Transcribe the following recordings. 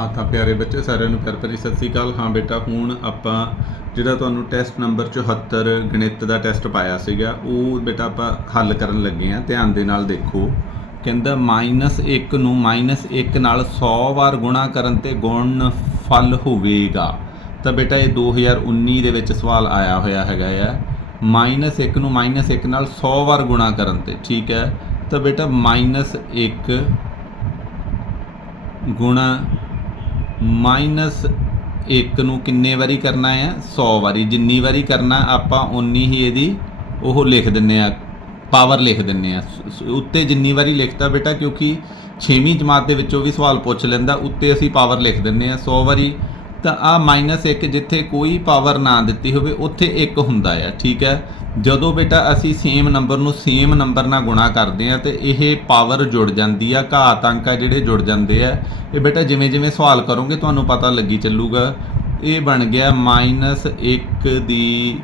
ਹਾਂ ਤਾਂ ਪਿਆਰੇ ਬੱਚੇ, ਸਾਰਿਆਂ ਨੂੰ ਪਿਆਰ ਭਰੀ ਸਤਿ ਸ੍ਰੀ ਅਕਾਲ। ਹਾਂ ਬੇਟਾ, ਹੁਣ ਆਪਾਂ ਜਿਹੜਾ ਤੁਹਾਨੂੰ ਟੈਸਟ ਨੰਬਰ 74 ਗਣਿਤ ਦਾ ਟੈਸਟ ਪਾਇਆ ਸੀਗਾ, ਉਹ ਬੇਟਾ ਆਪਾਂ ਹੱਲ ਕਰਨ ਲੱਗੇ ਆ ਧਿਆਨ ਦੇ ਨਾਲ ਦੇਖੋ। ਕਹਿੰਦਾ -1 ਨੂੰ -1 ਨਾਲ 100 ਵਾਰ ਗੁਣਾ ਕਰਨ ਤੇ ਗੁਣ ਫਲ ਹੋਵੇਗਾ। ਤਾਂ ਬੇਟਾ, ਇਹ 2019 ਦੇ ਵਿੱਚ ਸਵਾਲ ਆਇਆ ਹੋਇਆ ਹੈਗਾ ਆ। -1 ਨੂੰ -1 ਨਾਲ 100 ਵਾਰ ਗੁਣਾ ਕਰਨ ਤੇ, ਠੀਕ ਹੈ। ਤਾਂ ਬੇਟਾ -1 ਗੁਣਾ ਮਾਈਨਸ 1 ਨੂੰ ਕਿੰਨੇ ਵਾਰੀ ਕਰਨਾ ਹੈ? 100 ਵਾਰੀ। ਜਿੰਨੀ ਵਾਰੀ ਕਰਨਾ, ਆਪਾਂ ਉਨੀ ਹੀ ਇਹਦੀ ਉਹ ਲਿਖ ਦਿੰਨੇ ਆ, ਪਾਵਰ ਲਿਖ ਦਿੰਨੇ ਆ। ਉੱਤੇ ਜਿੰਨੀ ਵਾਰੀ ਲਿਖਤਾ ਬੇਟਾ, ਕਿਉਂਕਿ 6ਵੀਂ ਜਮਾਤ ਦੇ ਵਿੱਚੋਂ ਵੀ ਸਵਾਲ ਪੁੱਛ ਲੈਂਦਾ, ਉੱਤੇ ਅਸੀਂ ਪਾਵਰ ਲਿਖ ਦਿੰਨੇ ਆ। 100 ਵਾਰੀ ਤਾਂ ਆ -1 ਜਿੱਥੇ ਕੋਈ ਪਾਵਰ ਨਾ ਦਿੱਤੀ ਹੋਵੇ, ਉੱਥੇ 1 ਹੁੰਦਾ ਆ, ਠੀਕ ਹੈ? ਜਦੋਂ ਬੇਟਾ ਅਸੀਂ ਸੇਮ ਨੰਬਰ ਨੂੰ ਸੇਮ ਨੰਬਰ ਨਾਲ ਗੁਣਾ ਕਰਦੇ ਆ ਤੇ ਇਹ ਪਾਵਰ ਜੁੜ ਜਾਂਦੀ ਆ, ਘਾਤ ਅੰਕ ਆ ਜਿਹੜੇ ਜੁੜ ਜਾਂਦੇ ਆ। ਇਹ ਬੇਟਾ ਜਿਵੇਂ ਜਿਵੇਂ ਸਵਾਲ ਕਰੋਗੇ, ਤੁਹਾਨੂੰ ਪਤਾ ਲੱਗੀ ਚੱਲੂਗਾ। ਇਹ ਬਣ ਗਿਆ -1 ਦੀ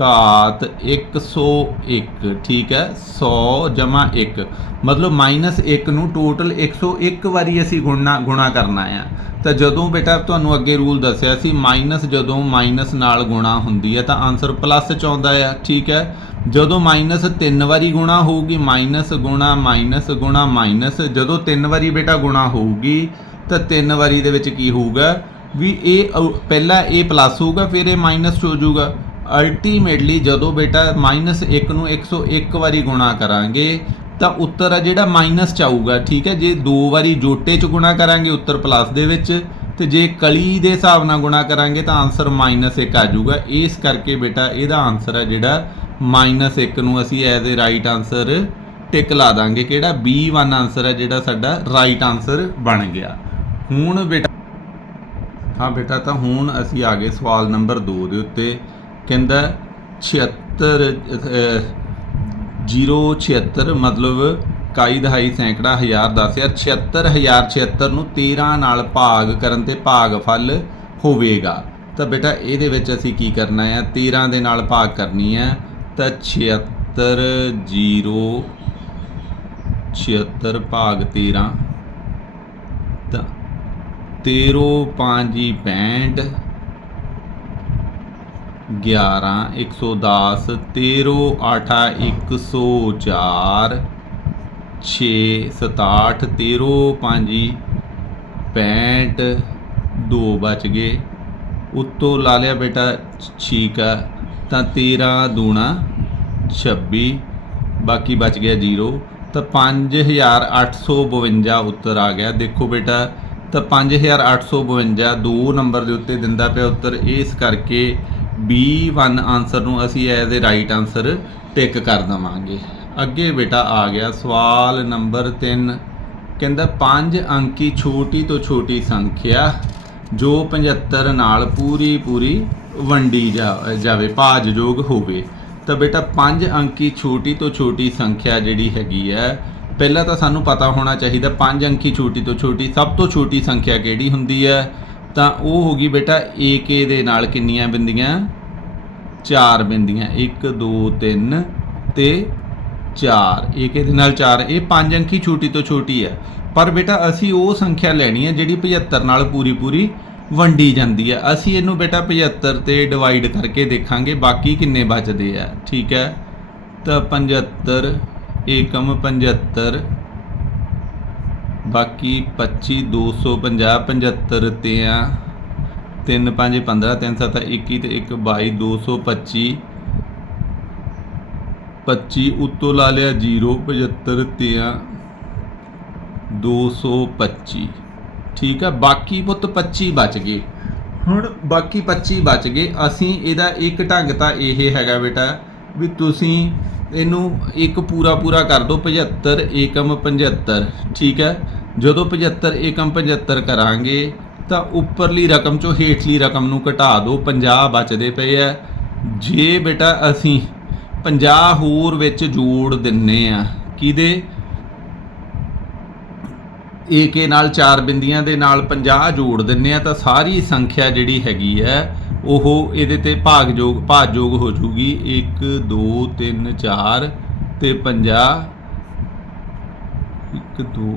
ਘਾਤ 101 ਠੀਕ ਹੈ? 100 ਜਮਾ 1 ਮਤਲਬ -1 ਨੂੰ ਟੋਟਲ 101 ਵਾਰੀ ਅਸੀਂ ਗੁਣਾ ਗੁਣਾ ਕਰਨਾ ਆ। ਤਾਂ ਜਦੋਂ ਬੇਟਾ ਤੁਹਾਨੂੰ ਅੱਗੇ ਰੂਲ ਦੱਸਿਆ ਸੀ, ਮਾਈਨਸ ਜਦੋਂ ਮਾਈਨਸ ਨਾਲ ਗੁਣਾ ਹੁੰਦੀ ਹੈ ਤਾਂ ਆਨਸਰ ਪਲੱਸ ਚ ਆਉਂਦਾ ਆ, ਠੀਕ ਹੈ? ਜਦੋਂ ਮਾਈਨਸ 3 ਵਾਰੀ ਗੁਣਾ ਹੋਊਗੀ, ਮਾਈਨਸ ਗੁਣਾ ਮਾਈਨਸ ਗੁਣਾ, ਮਾਈਨਸ। ਜਦੋਂ 3 ਵਾਰੀ ਬੇਟਾ ਗੁਣਾ ਹੋਊਗੀ, ਤਾਂ 3 ਵਾਰੀ ਦੇ ਵਿੱਚ ਕੀ ਹੋਊਗਾ? ਵੀ ਇਹ ਪਹਿਲਾਂ ਇਹ ਪਲੱਸ ਹੋਊਗਾ, ਫਿਰ ਇਹ ਮਾਈਨਸ ਹੋ ਜਾਊਗਾ। ਅਲਟੀਮੇਟਲੀ ਜਦੋਂ ਬੇਟਾ -1 ਨੂੰ 101 ਵਾਰੀ ਗੁਣਾ ਕਰਾਂਗੇ, ਤਾਂ ਉੱਤਰ ਆ ਜਿਹੜਾ ਮਾਈਨਸ ਚ ਆਊਗਾ, ਠੀਕ ਹੈ? ਜੇ ਦੋ ਵਾਰੀ ਜੋਟੇ ਚ ਗੁਣਾ ਕਰਾਂਗੇ ਉੱਤਰ ਪਲੱਸ ਦੇ ਵਿੱਚ, ਤੇ ਜੇ ਕਲੀ ਦੇ ਹਿਸਾਬ ਨਾਲ ਗੁਣਾ ਕਰਾਂਗੇ, ਤਾਂ ਆਨਸਰ -1 ਆ ਜਾਊਗਾ। ਇਸ ਕਰਕੇ ਬੇਟਾ ਇਹਦਾ ਆਨਸਰ ਆ ਜਿਹੜਾ -1 ਨੂੰ ਅਸੀਂ as a right answer tick ਲਾ ਦਾਂਗੇ। ਕਿਹੜਾ? B1 ਆਨਸਰ ਹੈ ਜਿਹੜਾ ਸਾਡਾ ਰਾਈਟ ਆਨਸਰ ਬਣ ਗਿਆ। ਹੁਣ ਬੇਟਾ, ਹਾਂ ਬੇਟਾ, ਤਾਂ ਹੁਣ ਅਸੀਂ ਆ ਗਏ ਸਵਾਲ ਨੰਬਰ 2 ਦੇ ਉੱਤੇ। ਕਹਿੰਦਾ 76 ਅਹ, 076 ਮਤਲਬ ਇਕਾਈ ਦਹਾਈ ਸੈਂਕੜਾ ਹਜ਼ਾਰ ਦਸ ਹਜ਼ਾਰ 76076 ਨੂੰ 13 ਨਾਲ ਭਾਗ ਕਰਨ ਤੇ ਭਾਗਫਲ ਹੋਵੇਗਾ। ਤਾਂ ਬੇਟਾ ਇਹਦੇ ਵਿੱਚ ਅਸੀਂ ਕੀ ਕਰਨਾ ਹੈ? 13 ਦੇ ਨਾਲ ਭਾਗ ਕਰਨੀ ਹੈ ਤਾਂ 76 0 76 ਭਾਗ 13 ਤਾਂ 13 5 65 ਗਿਆਰਾਂ, ਇੱਕ ਸੌ ਦਸ 11 110 13 8 104 6 67 13 5 65 ਦੋ ਬਚ ਗਏ। ਉੱਤੋਂ ਲਾ ਲਿਆ ਬੇਟਾ, ਠੀਕ ਆ। ਤਾਂ 13 ਦੂਣਾ 26 ਬਾਕੀ ਬਚ ਗਿਆ 0 ਤਾਂ 5852 ਉੱਤਰ ਆ ਗਿਆ। ਦੇਖੋ ਬੇਟਾ, ਤਾਂ 5852 ਦੋ ਨੰਬਰ ਦੇ ਉੱਤੇ ਦਿੰਦਾ ਪਿਆ ਉੱਤਰ। ਇਸ ਕਰਕੇ B1 ਆਨਸਰ ਨੂੰ ਅਸੀਂ as a right answer tick ਕਰ ਦਵਾਂਗੇ। ਅੱਗੇ ਬੇਟਾ ਆ ਗਿਆ, ਸਵਾਲ ਨੰਬਰ 3 ਕਹਿੰਦਾ, ਪੰਜ ਅੰਕੀ ਛੋਟੀ ਤੋਂ ਛੋਟੀ ਸੰਖਿਆ, ਜੋ 75 ਨਾਲ ਪੂਰੀ ਪੂਰੀ ਵੰਡੀ ਜਾ- ਜਾਵੇ, ਭਾਜਯੋਗ ਹੋਵੇ। ਤਾਂ ਬੇਟਾ, ਪੰਜ ਅੰਕੀ ਛੋਟੀ ਤੋਂ ਛੋਟੀ ਸੰਖਿਆ ਜਿਹੜੀ ਹੈਗੀ ਹੈ, ਪਹਿਲਾਂ ਤਾਂ ਸਾਨੂੰ ਪਤਾ ਹੋਣਾ ਚਾਹੀਦਾ, ਪੰਜ ਅੰਕੀ ਛੋਟੀ ਤੋਂ ਛੋਟੀ ਸਭ ਤੋਂ ਛੋਟੀ ਸੰਖਿਆ ਕਿਹੜੀ ਹੁੰਦੀ ਹੈ? ਤਾਂ ਉਹ ਹੋ ਗਈ ਬੇਟਾ AK ਦੇ ਨਾਲ ਕਿੰਨੀਆਂ ਬਿੰਦੀਆਂ? ਚਾਰ ਬਿੰਦੀਆਂ। 1 2 3 ਤੇ 4 AK ਦੇ ਨਾਲ 4 ਇਹ ਪੰਜ ਅੰਕੀ ਛੋਟੀ ਤੋਂ ਛੋਟੀ ਹੈ। ਪਰ ਬੇਟਾ ਅਸੀਂ ਉਹ ਸੰਖਿਆ ਲੈਣੀ ਹੈ ਜਿਹੜੀ 75 ਨਾਲ ਪੂਰੀ ਪੂਰੀ ਵੰਡੀ ਜਾਂਦੀ ਹੈ। ਅਸੀਂ ਇਹਨੂੰ ਬੇਟਾ 75 ਤੇ ਡਿਵਾਈਡ ਕਰਕੇ ਦੇਖਾਂਗੇ ਬਾਕੀ ਕਿੰਨੇ ਬਚਦੇ ਆ। ਠੀਕ ਹੈ? ਤਾਂ 75 ਏਕਮ 75 ਬਾਕੀ 25 250 75 ਤੇ ਆ 3 5 15 3 7 21 ਤੇ 1 22 225 25 ਉੱਤੋਂ ਲਾ ਲਿਆ 0 75 ਤੇ ਆ 225 ਠੀਕ ਆ, ਬਾਕੀ ਪੁੱਤ 25 ਬਚ ਗਏ। ਹੁਣ ਬਾਕੀ 25 ਬਚ ਗਏ। ਅਸੀਂ ਇਹਦਾ ਇੱਕ ਢੰਗ ਤਾਂ ਇਹ ਹੈਗਾ ਬੇਟਾ ਵੀ ਤੁਸੀਂ ਇਹਨੂੰ ਇੱਕ ਪੂਰਾ ਪੂਰਾ ਕਰ ਦਿਓ 75 ਏਕਮ 75 ਠੀਕ ਹੈ? ਜਦੋਂ 75 ਏਕਮ 75 ਕਰਾਂਗੇ, ਤਾਂ ਉੱਪਰਲੀ ਰਕਮ ਚੋਂ ਹੇਠਲੀ ਰਕਮ ਨੂੰ ਘਟਾ ਦਿਓ 50 ਬਚਦੇ ਪਏ ਆ। ਜੇ ਬੇਟਾ ਅਸੀਂ 50 ਹੋਰ ਵਿੱਚ ਜੋੜ ਦਿੰਨੇ ਆ, ਕਿਹਦੇ? ਏਕੇ ਨਾਲ ਚਾਰ ਬਿੰਦੀਆਂ ਦੇ ਨਾਲ 50 ਜੋੜ ਦਿੰਨੇ ਆ, ਤਾਂ ਸਾਰੀ ਸੰਖਿਆ ਜਿਹੜੀ ਹੈਗੀ ਹੈ ਉਹ ਇਹਦੇ ਤੇ ਭਾਗਯੋਗ ਭਾਜਯੋਗ ਹੋ ਜੂਗੀ। 1 2 3 4 ਤੇ 50 1 2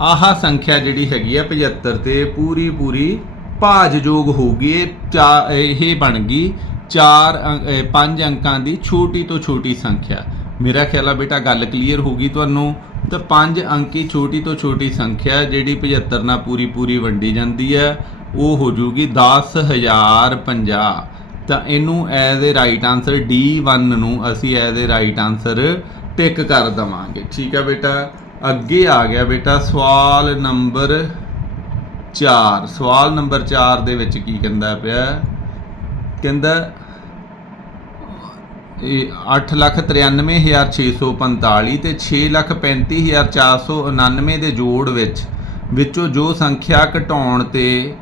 ਆਹ ਸੰਖਿਆ ਜਿਹੜੀ ਹੈਗੀ ਆ 75 ਤੇ ਪੂਰੀ ਪੂਰੀ ਭਾਜਯੋਗ ਹੋਊਗੀ। ਚਾ- ਇਹ ਬਣ ਗਈ 4 5 ਅੰਕਾਂ ਦੀ ਛੋਟੀ ਤੋਂ ਛੋਟੀ ਸੰਖਿਆ। ਮੇਰਾ ਖਿਆਲ ਆ ਬੇਟਾ ਗੱਲ ਕਲੀਅਰ ਹੋ ਗਈ ਤੁਹਾਨੂੰ। ਤਾਂ 5 ਅੰਕੀ ਛੋਟੀ ਤੋਂ ਛੋਟੀ ਸੰਖਿਆ ਜਿਹੜੀ 75 ਨਾਲ ਪੂਰੀ ਪੂਰੀ ਵੰਡੀ ਜਾਂਦੀ ਹੈ ਉਹ ਹੋ ਜੂਗੀ 10050 ਤਾਂ ਇਹਨੂੰ as a right answer D1 ਨੂੰ ਅਸੀਂ as a right answer tick ਕਰ ਦਵਾਂਗੇ। ਠੀਕ ਹੈ ਬੇਟਾ? ਅੱਗੇ ਆ ਗਿਆ ਬੇਟਾ ਸਵਾਲ ਨੰਬਰ 4 ਸਵਾਲ ਨੰਬਰ 4 ਦੇ ਵਿੱਚ ਕੀ ਕਹਿੰਦਾ ਪਿਆ? ਕਹਿੰਦਾ, ਇਹ 893645 ਤੇ 635499 ਦੇ ਜੋੜ ਵਿੱਚ ਵਿੱਚੋਂ ਜੋ ਸੰਖਿਆ ਘਟਾਉਣ ਤੇ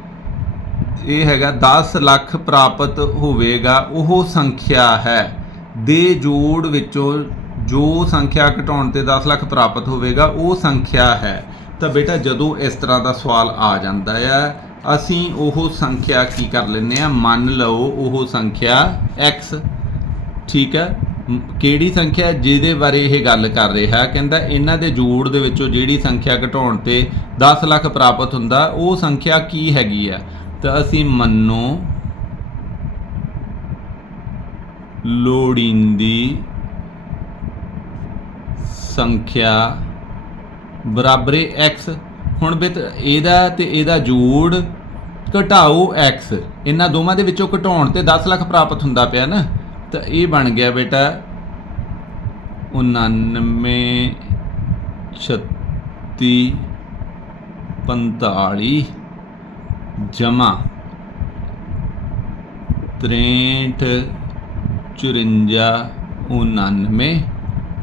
ਇਹ ਹੈਗਾ 10 ਲੱਖ ਪ੍ਰਾਪਤ ਹੋਵੇਗਾ, ਉਹ ਸੰਖਿਆ ਹੈ। ਦੇ ਜੋੜ ਵਿੱਚੋਂ ਜੋ ਸੰਖਿਆ ਘਟਾਉਣ ਤੇ 10 ਲੱਖ ਪ੍ਰਾਪਤ ਹੋਵੇਗਾ, ਉਹ ਸੰਖਿਆ ਹੈ। ਤਾਂ ਬੇਟਾ, ਜਦੋਂ ਇਸ ਤਰ੍ਹਾਂ ਦਾ ਸਵਾਲ ਆ ਜਾਂਦਾ ਆ, ਅਸੀਂ ਉਹ ਸੰਖਿਆ ਕੀ ਕਰ ਲੈਂਦੇ ਆ ਮੰਨ ਲਓ ਉਹ ਸੰਖਿਆ x, ਠੀਕ ਹੈ? ਕਿਹੜੀ ਸੰਖਿਆ? ਜਿਹਦੇ ਬਾਰੇ ਇਹ ਗੱਲ ਕਰ ਰਿਹਾ, ਕਹਿੰਦਾ ਇਹਨਾਂ ਦੇ ਜੋੜ ਦੇ ਵਿੱਚੋਂ ਜਿਹੜੀ ਸੰਖਿਆ ਘਟਾਉਣ ਤੇ 10 ਲੱਖ ਪ੍ਰਾਪਤ ਹੁੰਦਾ, ਉਹ ਸੰਖਿਆ ਕੀ ਹੈਗੀ ਆ? ਤਾਂ ਅਸੀਂ ਮੰਨੋ ਲੋੜੀਂਦੀ ਸੰਖਿਆ ਬਰਾਬਰ ਹੈ x ਹੁਣ ਬਿਤ ਇਹਦਾ ਤੇ ਇਹਦਾ ਜੋੜ ਘਟਾਓ x ਇਹਨਾਂ ਦੋਵਾਂ ਦੇ ਵਿੱਚੋਂ ਘਟਾਉਣ ਤੇ 10 ਲੱਖ ਪ੍ਰਾਪਤ ਹੁੰਦਾ ਪਿਆ ਨਾ। ਤਾਂ ਇਹ ਬਣ ਗਿਆ ਬੇਟਾ 99 36 45 ਜਮਾ। 63 54 99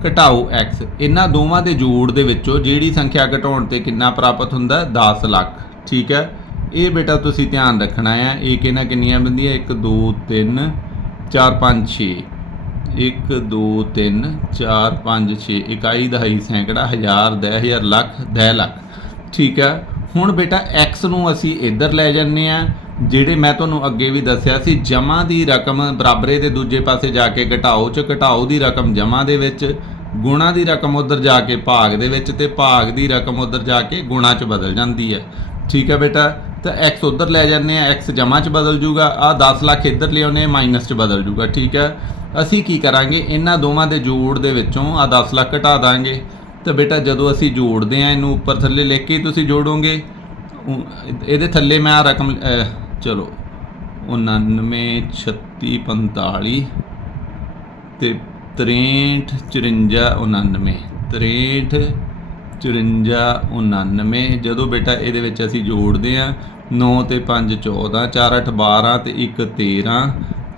ਘਟਾਓ x ਇਹਨਾਂ ਦੋਵਾਂ ਦੇ ਜੋੜ ਦੇ ਵਿੱਚੋਂ ਜਿਹੜੀ ਸੰਖਿਆ ਘਟਾਉਣ ਤੇ ਕਿੰਨਾ ਪ੍ਰਾਪਤ ਹੁੰਦਾ? 10 ਲੱਖ। ਠੀਕ ਹੈ? ਇਹ ਬੇਟਾ ਤੁਸੀਂ ਧਿਆਨ ਰੱਖਣਾ ਹੈ ਇਹ ਕਿੰਨਾ ਕਿੰਨੀਆਂ ਬੰਦੀਆਂ? 1 2 3 4 5 6 1 2 3 4 5 6 ਇਕਾਈ ਦਹਾਈ ਸੈਂਕੜਾ, ਹਜ਼ਾਰ, ਦਹ, ਹਜ਼ਾਰ, ਲੱਖ, ਦਹ, ਲੱਖ। ਠੀਕ ਹੈ? ਹੁਣ ਬੇਟਾ x ਨੂੰ ਅਸੀਂ ਇੱਧਰ ਲੈ ਜੰਨੇ ਆ ਜਿਹੜੇ ਮੈਂ ਤੁਹਾਨੂੰ ਅੱਗੇ ਵੀ ਦੱਸਿਆ ਸੀ, ਜਮਾ ਦੀ ਰਕਮ ਬਰਾਬਰੇ ਦੇ ਦੂਜੇ ਪਾਸੇ ਜਾ ਕੇ ਘਟਾਓ ਚ, ਘਟਾਓ ਦੀ ਰਕਮ ਜਮਾ ਦੇ ਵਿੱਚ, ਗੁਣਾ ਦੀ ਰਕਮ ਉਧਰ ਜਾ ਕੇ ਭਾਗ ਦੇ ਵਿੱਚ ਤੇ ਭਾਗ ਦੀ ਰਕਮ ਉਧਰ ਜਾ ਕੇ ਗੁਣਾ ਚ ਬਦਲ ਜਾਂਦੀ ਹੈ। ਠੀਕ ਹੈ ਬੇਟਾ? ਤਾਂ x ਉਧਰ ਲੈ ਜਾਂਦੇ ਆ x ਜਮਾ ਚ ਬਦਲ ਜੂਗਾ ਆ 10 ਲੱਖ ਇੱਧਰ ਲਿਆਉਨੇ ਮਾਈਨਸ ਚ ਬਦਲ ਜੂਗਾ, ਠੀਕ ਹੈ? ਅਸੀਂ ਕੀ ਕਰਾਂਗੇ? ਇਹਨਾਂ ਦੋਵਾਂ ਦੇ ਜੋੜ ਦੇ ਵਿੱਚੋਂ ਆ 10 ਲੱਖ ਘਟਾ ਦਾਂਗੇ। ਤਾਂ ਬੇਟਾ ਜਦੋਂ ਅਸੀਂ ਜੋੜਦੇ ਆ ਇਹਨੂੰ ਉੱਪਰ ਥੱਲੇ ਲਿਖ ਕੇ ਹੀ ਤੁਸੀਂ ਜੋੜੋਗੇ, ਉ- ਇਹਦੇ ਥੱਲੇ ਮੈਂ ਆ ਰਕਮ ਚਲੋ 99 36 45 ਤੇ 63 54 99 63 54 99 ਜਦੋਂ ਬੇਟਾ ਇਹਦੇ ਵਿੱਚ ਅਸੀਂ ਜੋੜਦੇ ਆ 9 ਤੇ 5 14 4 8 12 ਤੇ 1 13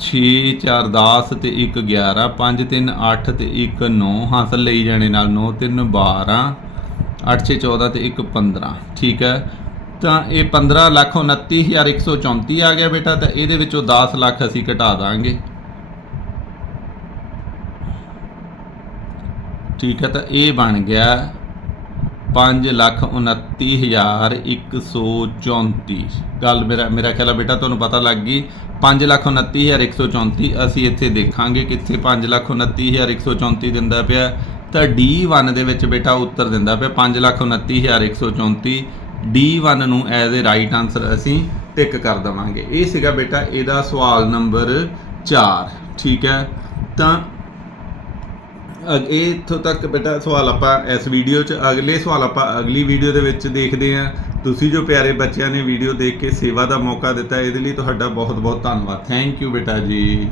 6 4 10 ਤੇ 1 11 5 3 8 ਤੇ 1 9 ਹਾਸਲ ਲਈ ਜਾਣੇ ਨਾਲ 9 3 12 8 6 14 ਤੇ 1 15 ਠੀਕ ਹੈ? ਤਾਂ ਇਹ 15 ਲੱਖ 29134 ਆ ਗਿਆ ਬੇਟਾ, ਤਾਂ ਇਹਦੇ ਵਿੱਚੋਂ 10 ਲੱਖ ਅਸੀਂ ਘਟਾ ਦਾਂਗੇ। ਠੀਕ ਹੈ? ਤਾਂ ਇਹ ਬਣ ਗਿਆ 529134 ਗੱਲ ਮੇਰਾ ਮੇਰਾ ਖਿਆਲ ਆ ਬੇਟਾ, ਤੁਹਾਨੂੰ ਪਤਾ ਲੱਗ ਗਈ। 529134 ਅਸੀਂ ਇੱਥੇ ਦੇਖਾਂਗੇ ਕਿੱਥੇ 529134 ਦਿੰਦਾ ਪਿਆ। ਤਾਂ D1 ਦੇ ਵਿੱਚ ਬੇਟਾ ਉੱਤਰ ਦਿੰਦਾ ਪਿਆ 529134 D1 ਨੂੰ ਐਜ਼ ਅ ਰਾਈਟ ਆਨਸਰ ਅਸੀਂ ਟਿਕ ਕਰ ਦਵਾਂਗੇ। ਇਹ ਸੀਗਾ ਬੇਟਾ, ਇਹਦਾ ਸਵਾਲ ਨੰਬਰ 4 ਠੀਕ ਹੈ? ਤਾਂ ਇਹ ਇੱਥੋਂ ਤੱਕ ਬੇਟਾ ਸਵਾਲ ਆਪਾਂ ਇਸ ਵੀਡੀਓ 'ਚ ਅਗਲੇ ਸਵਾਲ ਆਪਾਂ ਅਗਲੀ ਵੀਡੀਓ ਦੇ ਵਿੱਚ ਦੇਖਦੇ ਹਾਂ। ਤੁਸੀਂ ਜੋ ਪਿਆਰੇ ਬੱਚਿਆਂ ਨੇ ਵੀਡੀਓ ਦੇਖ ਕੇ ਸੇਵਾ ਦਾ ਮੌਕਾ ਦਿੱਤਾ, ਇਹਦੇ ਲਈ ਤੁਹਾਡਾ ਬਹੁਤ ਬਹੁਤ ਧੰਨਵਾਦ। ਥੈਂਕ ਯੂ ਬੇਟਾ ਜੀ।